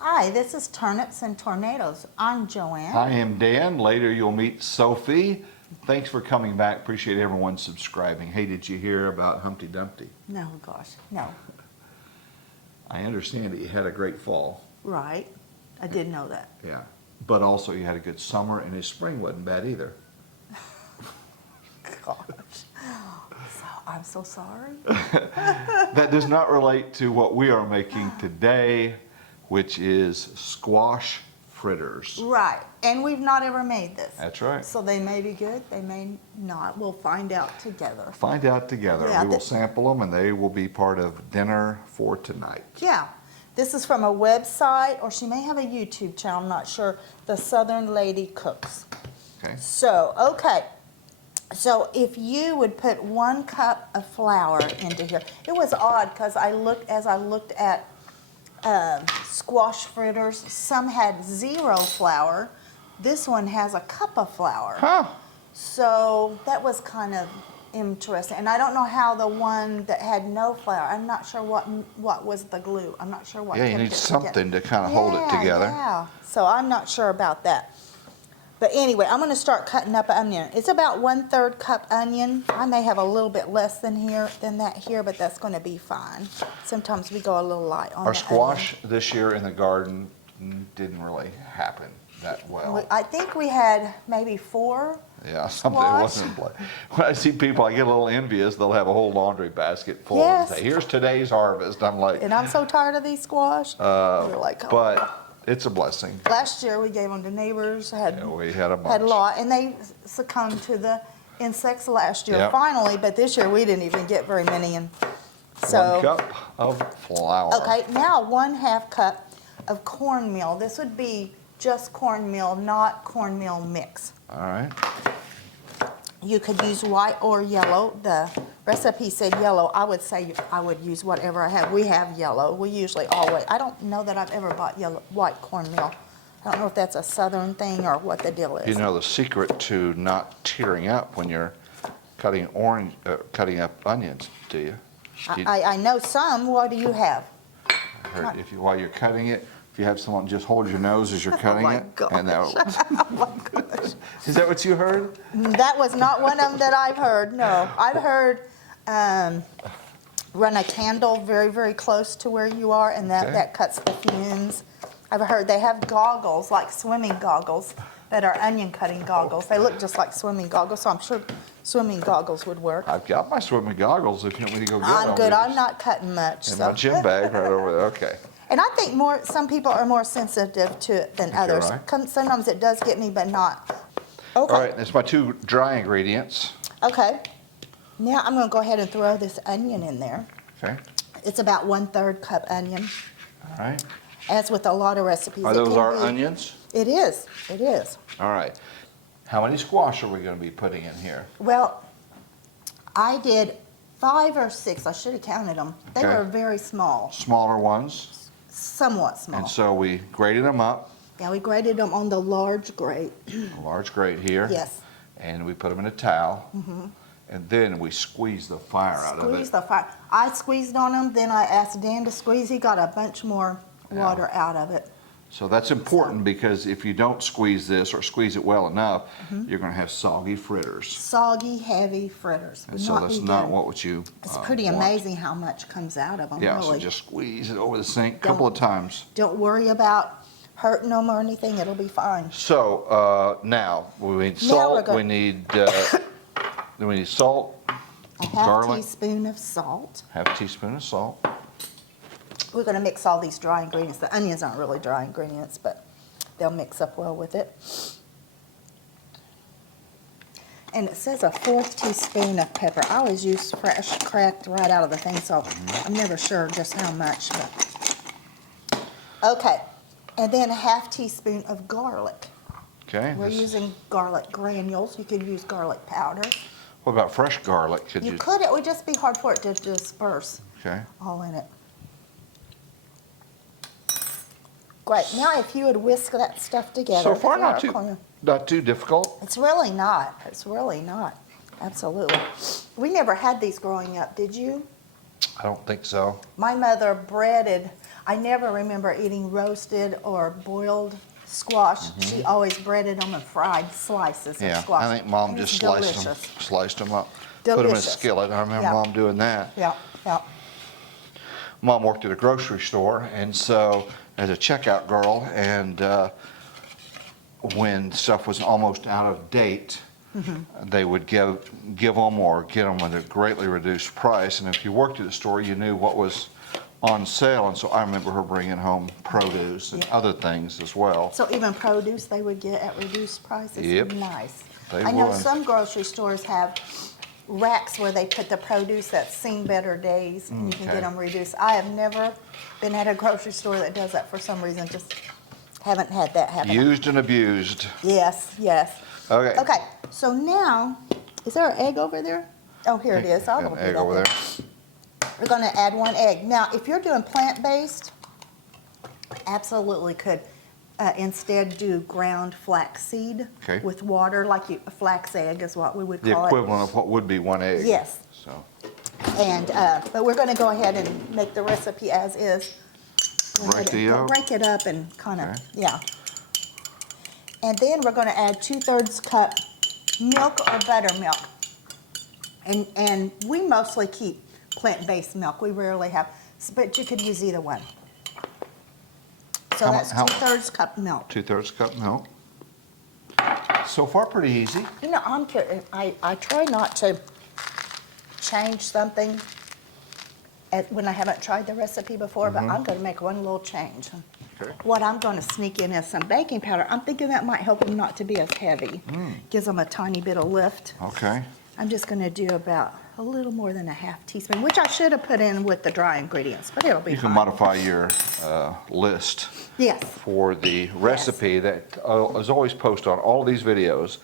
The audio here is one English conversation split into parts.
Hi, this is Turnips and Tornadoes. I'm Joanne. I am Dan. Later you'll meet Sophie. Thanks for coming back. Appreciate everyone subscribing. Hey, did you hear about Humpty Dumpty? No, gosh, no. I understand that you had a great fall. Right. I did know that. Yeah. But also you had a good summer and his spring wasn't bad either. Gosh. So, I'm so sorry. That does not relate to what we are making today, which is squash fritters. Right. And we've not ever made this. That's right. So they may be good, they may not. We'll find out together. Find out together. Yeah, We will sample them and they will be part of dinner for tonight. Yeah. This is from a website, or she may have a YouTube channel, I'm not sure. The Southern Lady Cooks. Okay. So, okay. So if you would put 1 cup of flour into here. It was odd because as I looked at squash fritters, some had 0 flour. This one has a cup of flour. Huh. So that was kind of interesting. And I don't know how the one that had no flour, I'm not sure what was the glue. I'm not sure what Yeah, you kept need it something together. to kind of hold it together. Yeah, so I'm not sure about that. But anyway, I'm going to start cutting up onion. It's about 1/3 cup onion. I may have a little bit less than that here, but that's going to be fine. Sometimes we go a little light on Our the squash this year in the garden didn't really happen that well. onion. I think we had maybe 4. Yeah, something Squash. wasn't. When I see people, I get a little envious. They'll have a whole laundry basket full Yes. and say, "Here's today's harvest." I'm like, And I'm so tired of these squash. We're like, oh. but it's a blessing. Last year we gave them to neighbors. Yeah, we had a bunch. Had a lot, and they succumbed to the insects last year. Yep. Finally, but this year we didn't even get very many. And so 1 cup of flour. okay, now 1/2 cup of cornmeal. This would be just cornmeal, not cornmeal mix. All right. You could use white or yellow. The recipe said yellow. I would say I would use whatever I have. We have yellow. We usually always. I don't know that I've ever bought white cornmeal. I don't know if that's a southern thing or what the deal is. You know the secret to not tearing up when you're cutting up onions, do you? I know some. What do you have? I heard while you're cutting it, if you have someone just hold your nose as you're cutting my it. gosh. And that, Oh my gosh. is that what you heard? That was not one of them that I've heard. No, I've heard run a candle very, very close to where you are, and that cuts the fumes. I've heard they have goggles, like swimming goggles, that are onion cutting goggles. They look just like swimming goggles, so I'm sure swimming goggles would work. I've got my swimming goggles if you want me to go get them. I'm good. I'm not cutting much. In So. my gym bag right over there. Okay. And I think some people are more sensitive to it than others. right. Sometimes it does get me, but not. Okay. All right, that's my 2 dry ingredients. Okay. Now I'm going to go ahead and throw this onion in there. Okay. It's about 1/3 cup onion, All right. as with a lot of recipes. Are It those can our be- onions? It is. It is. All right. How many squash are we going to be putting in here? Well, I did 5 or 6. I should have counted them. They Okay. were very small, Smaller ones. somewhat small. And so we grated them up, Yeah, we grated them on the large grate. a large grate here. Yes. And we put them in a towel. And then we squeeze the fire out of Squeeze it. the fire. I squeezed on them, then I asked Dan to squeeze. He got a bunch more water out of it. So that's important because if you don't squeeze this or squeeze it well enough, you're going to have soggy fritters. Soggy, heavy fritters. And Would so not that's be not good. what you It's pretty want. amazing how much comes out of them, Yeah, really. so just squeeze it over the sink a couple of times. Don't worry about hurting them or anything. It'll be fine. So now we need Now we're salt. gonna- We need salt, A half garlic, teaspoon of salt. half a teaspoon of salt. We're going to mix all these dry ingredients. The onions aren't really dry ingredients, but they'll mix up well with it. And it says a 1/4 teaspoon of pepper. I always use fresh, cracked right out of the thing, so I'm never sure just how much. But. Okay, and then a half teaspoon of garlic. Okay. We're using garlic granules. You could use garlic powder. What about fresh garlic? Could You could. It would just be hard for it to disperse Okay. all in it. Great. Now, if you would whisk that stuff together. So far, the not flour, too difficult. It's really not. It's really not. Absolutely. We never had these growing up, did you? I don't think so. My mother breaded, I never remember eating roasted or boiled squash. She always breaded them and fried slices of Yeah, squash. I think Mom And just it's sliced them up, put them in a Delicious. skillet. I remember Yeah. Mom doing that. Yeah, yeah. Mom worked at a grocery store, and so as a checkout girl, and when stuff was almost out of date, they would give them or get them at a greatly reduced price. And if you worked at a store, you knew what was on sale. And so I remember her bringing home produce and Yeah. other things as well. So even produce they would get at reduced prices? Yep. Nice. They I know would. some grocery stores have racks where they put the produce that's seen better days and you can Okay. get them reduced. I have never been at a grocery store that does that for some reason, just haven't had that happen. Used and abused. Yes, yes. Okay. Okay, so now, is there an egg over there? Oh, here it is. I'll Got go an do egg that over then. there. We're gonna add one egg. Now, if you're doing plant-based, absolutely could instead do ground flaxseed Okay. with water, like a flax egg is what we would The call it. equivalent of what would be one egg. Yes. So, And, but we're gonna go ahead and make the recipe as is. Go ahead Break and the yolk? break it up and kind of, Okay. yeah. And then we're gonna add 2/3 cup milk or buttermilk. And we mostly keep plant-based milk. We rarely have, but you could use either one. So How mu- that's how- 2/3 cup milk. 2/3 cup milk. So far, pretty easy. You know, I try not to change something when I haven't tried the recipe before, but I'm gonna make one little change. Okay. What I'm gonna sneak in is some baking powder. I'm thinking that might help them not to be as heavy. Gives them a tiny bit of lift. Okay. I'm just gonna do about a little more than a half teaspoon, which I should have put in with the dry ingredients, but it'll be You can fine. modify your list Yes, for the recipe that is always posted on all of these videos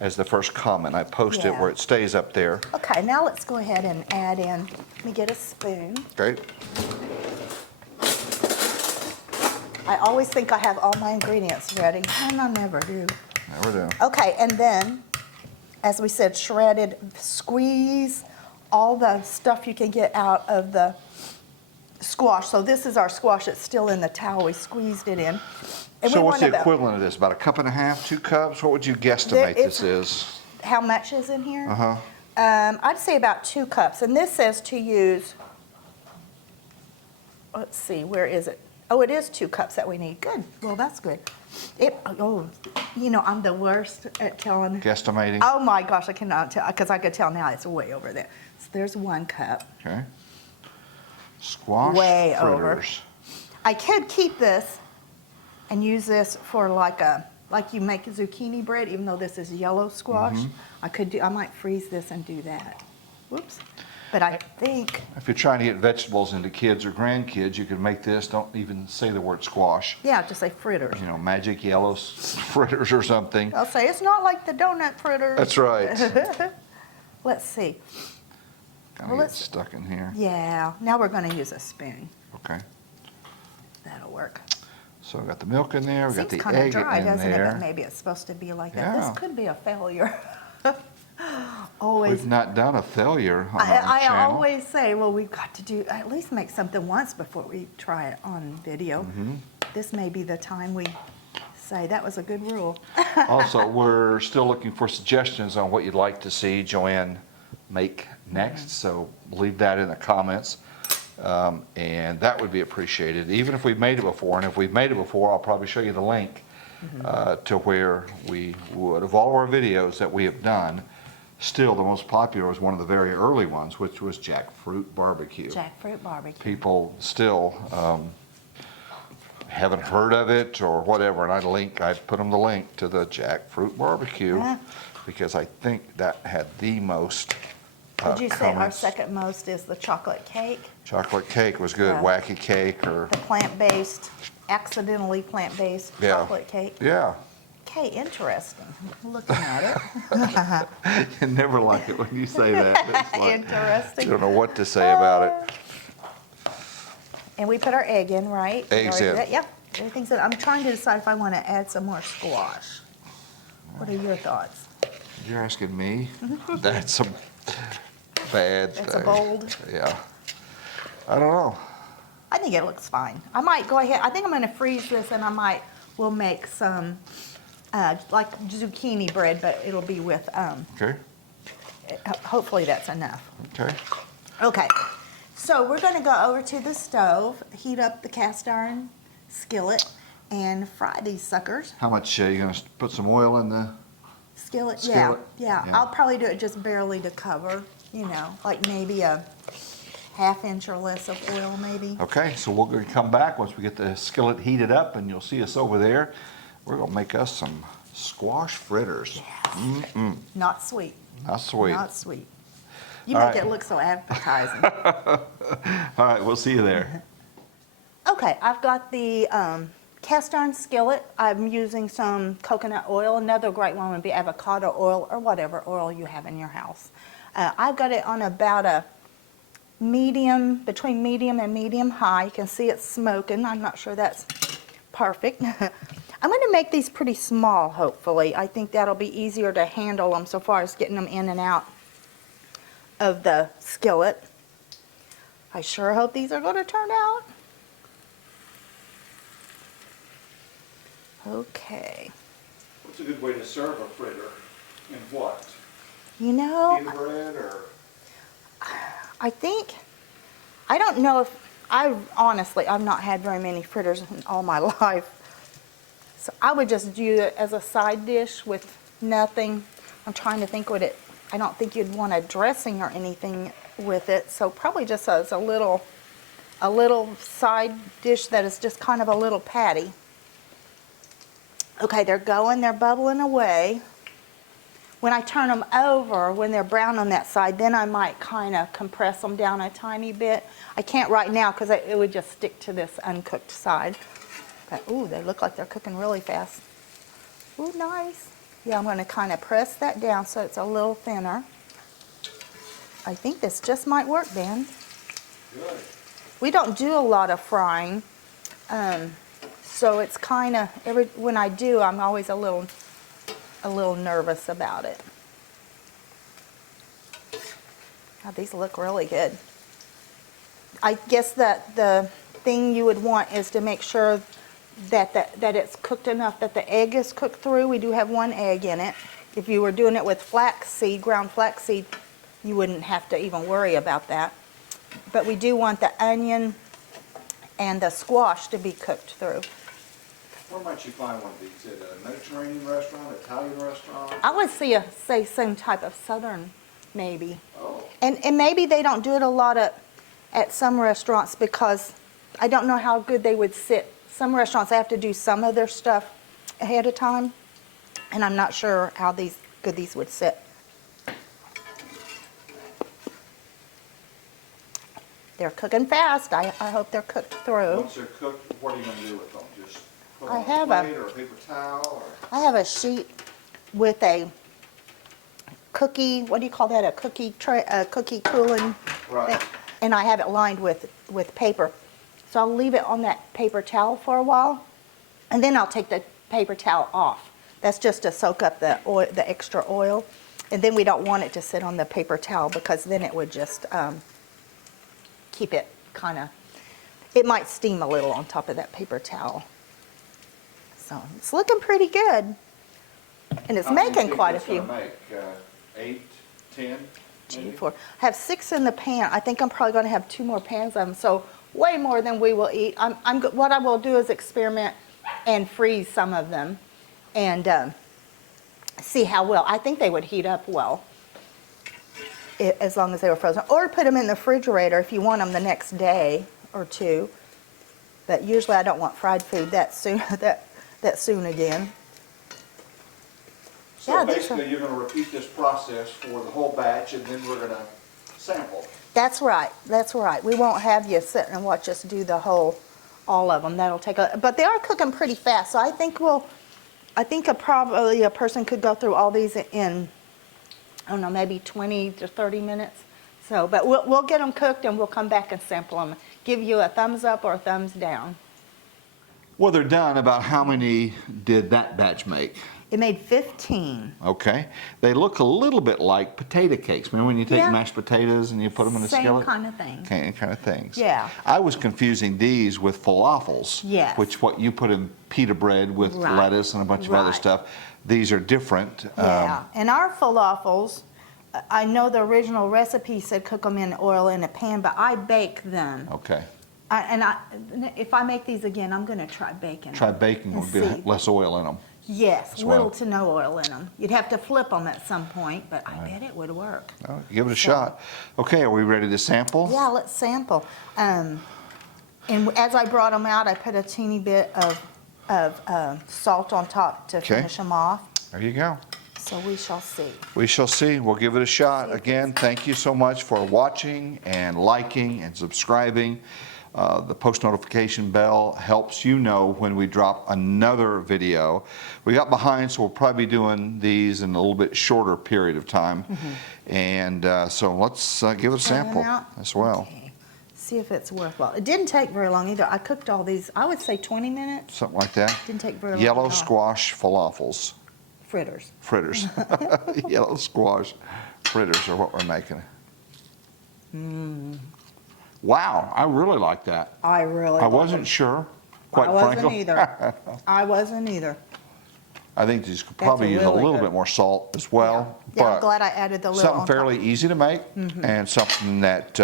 as the first comment. I post it Yeah. where it stays up there. okay, now let's go ahead and add in, let me get a spoon. Okay. I always think I have all my ingredients ready, and I never do. Never do. Okay, and then, as we said, shredded, squeeze all the stuff you can get out of the squash. So this is our squash, it's still in the towel, we squeezed it in. And So we what's the wanted equivalent of this? About a cup and a half, 2 cups? What would you guesstimate It's- this is? How much is in here? Uh-huh. I'd say about 2 cups, and this says to use, let's see, where is it? Oh, it is 2 cups that we need. Good, well, that's good. You know, I'm the worst at telling. Guesstimating? Oh my gosh, I cannot tell, because I could tell now it's way over there. So there's 1 cup. Okay. Squash Way over. fritters. I could keep this and use this for like you make zucchini bread, even though this is yellow squash. I might freeze this and do that. Whoops. But I think, If you're trying to get vegetables into kids or grandkids, you could make this, don't even say the word squash. yeah, just say fritters. You know, magic yellow fritters or something. I'll say it's not like the donut fritters. That's right. Let's see. Kind Well, of get let's- stuck in here. Yeah, now we're going to use a spoon. Okay. That'll work. So we got the milk in there, we got Seems the kind of egg dry, in doesn't it? But there. maybe it's supposed to be like that. Yeah. This could be a failure. Always. We've not done a failure on our I channel. always say, well, we've got to at least make something once before we try it on video. Mm-hmm. This may be the time we say that was a good rule. Also, we're still looking for suggestions on what you'd like to see Joanne make next, so leave that in the comments. And that would be appreciated, even if we've made it before. And if we've made it before, I'll probably show you the link to where we would. Of all our videos that we have done, still the most popular was one of the very early ones, which was jackfruit barbecue. Jackfruit barbecue. People still haven't heard of it or whatever, and I put them the link to the jackfruit barbecue Yeah. because I think that had the most Would you say our comments. second most is the chocolate cake? Chocolate cake was good, Yeah. wacky cake or, The plant-based, accidentally plant-based Yeah. chocolate cake? yeah. Okay, interesting. Looking at it. You never like it when you say that. It's like, Interesting. you don't know what to say about it. And we put our egg in, right? Eggs in. Yep, everything's in. I'm trying to decide if I want to add some more squash. What are your thoughts? You're asking me? That's a bad thing. It's a bold. Yeah. I don't know. I think it looks fine. I might go ahead, I think I'm gonna freeze this and we'll make some, like zucchini bread, but it'll be with, Okay, hopefully that's enough. okay. Okay, so we're gonna go over to the stove, heat up the cast iron skillet, and fry these suckers. How much, you gonna put some oil in the, Skillet, yeah, Skillet? yeah. Yeah. I'll probably do it just barely to cover, you know, like maybe a ½ inch or less of oil maybe. okay, so we're gonna come back once we get the skillet heated up, and you'll see us over there. We're gonna make us some squash fritters. Mm-mm, Not sweet, not sweet. not sweet. You All make right. it look so appetizing. All right, we'll see you there. Okay, I've got the cast iron skillet. I'm using some coconut oil. Another great one would be avocado oil or whatever oil you have in your house. I've got it on about a medium, between medium and medium high. You can see it's smoking. I'm not sure that's perfect. I'm going to make these pretty small, hopefully. I think that'll be easier to handle them so far as getting them in and out of the skillet. I sure hope these are going to turn out. Okay. What's a good way to serve a fritter? And what? You know, Pita bread or? I don't know if, I've not had very many fritters in all my life. So I would just do it as a side dish with nothing. I'm trying to think I don't think you'd want a dressing or anything with it. So probably just as a little side dish that is just kind of a little patty. Okay, they're bubbling away. When I turn them over, when they're brown on that side, then I might kind of compress them down a tiny bit. I can't right now because it would just stick to this uncooked side. But, ooh, they look like they're cooking really fast. Ooh, nice. Yeah, I'm going to kind of press that down so it's a little thinner. I think this just might work, Ben. Good. We don't do a lot of frying, so it's kind of, when I do, I'm always a little nervous about it. Oh, these look really good. I guess that the thing you would want is to make sure that it's cooked enough that the egg is cooked through. We do have one egg in it. If you were doing it with flaxseed, ground flaxseed, you wouldn't have to even worry about that. But we do want the onion and the squash to be cooked through. Where might you find one of these? At a Mediterranean restaurant, Italian restaurant? I would say some type of southern, maybe. Oh, And maybe they don't do it a lot at some restaurants because I don't know how good they would sit. Some restaurants have to do some of their stuff ahead of time, and I'm not sure how good these would sit. They're cooking fast. I hope they're cooked through. once they're cooked, what are you going to do with them? Just put I them have on a- a plate or a paper towel? Or? I have a sheet with a cookie, what do you call that, a cookie tray, a cookie cooling Right. thing, and I have it lined with paper. So I'll leave it on that paper towel for a while, and then I'll take the paper towel off. That's just to soak up the oil, the extra oil, and then we don't want it to sit on the paper towel because then it would just keep it kind of, it might steam a little on top of that paper towel. So it's looking pretty good. And it's How many making do you quite a think it's few. gonna make? 8, 10? Two, maybe? 4. I have 6 in the pan. I think I'm probably going to have 2 more pans of them, so way more than we will eat. What I will do is experiment and freeze some of them and see how well. I think they would heat up well as long as they were frozen. Or put them in the refrigerator if you want them the next day or two. But usually I don't want fried food that soon, that soon again. So Yeah, these basically, you're going to repeat this process for the whole batch, and then we're going to sample. That's right. That's right. We won't have you sit and watch us do all of them. That'll take but they are cooking pretty fast. So I think probably a person could go through all these in, I don't know, maybe 20 to 30 minutes. So, but we'll get them cooked and we'll come back and sample them. Give you a thumbs up or a thumbs down. Well, they're done. About how many did that batch make? It made 15. Okay. They look a little bit like potato cakes. Remember when you take Yeah. mashed potatoes and you put them in a Same skillet? kind of thing. Same kind of things. Yeah. I was confusing these with falafels. Yes. Which what you put in pita bread with Right. lettuce and a bunch of other Right. stuff. These are different. Yeah, and our falafels, I know the original recipe said cook them in oil in a pan, but I bake them. Okay. If I make these again, I'm gonna try baking. Try them baking and with a see. bit less oil in them. Yes, as well. little to no oil in them. You'd have to flip them at some point, but I bet it would work. Give it a shot. Okay, are we ready to sample? Yeah, let's sample. And as I brought them out, I put a teeny bit of salt on top to Okay. finish them off. There you go. So we shall see. We shall see. We'll give it a shot. Again, thank you so much for watching and liking and subscribing. The post notification bell helps you know when we drop another video. We got behind, so we'll probably be doing these in a little bit shorter period of time. And so let's give it a sample as well. Okay. See if it's worthwhile. It didn't take very long either. I cooked all these, I would say 20 minutes. Something like that. Didn't take very long. Yellow at all. squash falafels. Fritters. Fritters. Yellow squash fritters are what we're making. Wow, I really like that. I really I love wasn't them. sure, quite I wasn't frankly. either. I wasn't either. I think these could probably use a really little good. bit more salt as well. Yeah, I'm but glad I added the little on something top. fairly easy to make and something that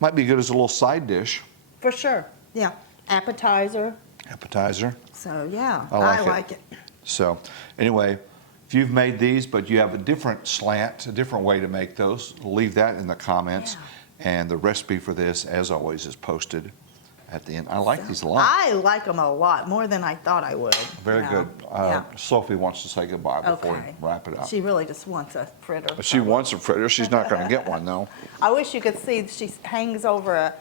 might be good as a little side dish, For sure. Yeah. Appetizer. appetizer. So yeah, I like it. it. So anyway, if you've made these, but you have a different slant, a different way to make those, leave that in the comments. And the recipe for this, as always, is posted at the end. I like these a lot. I like them a lot, more than I thought I would. Very you good. know. Yeah. Sophie wants to say goodbye before Okay. we wrap it up. She really just wants a fritter. But she wants a fritter. She's not going to get one, though. I wish you could see, she hangs over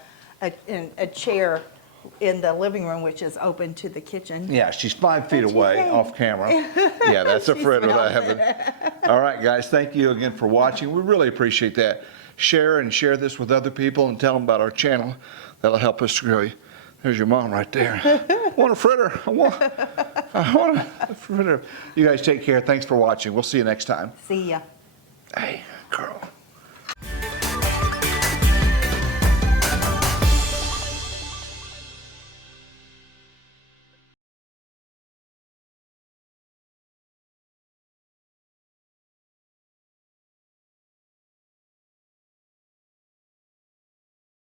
a chair in the living room, which is open to the kitchen. Yeah, she's 5 feet What you away think? off camera. Yeah, that's a She fritter that smells happened. All right, guys, thank you again for watching. We really appreciate that. Share this with other people and tell them about our channel. That'll help us grow. There's your mom right there. I want a fritter. I want a fritter. You guys take care. Thanks for watching. We'll see you next time. See ya. Hey, girl.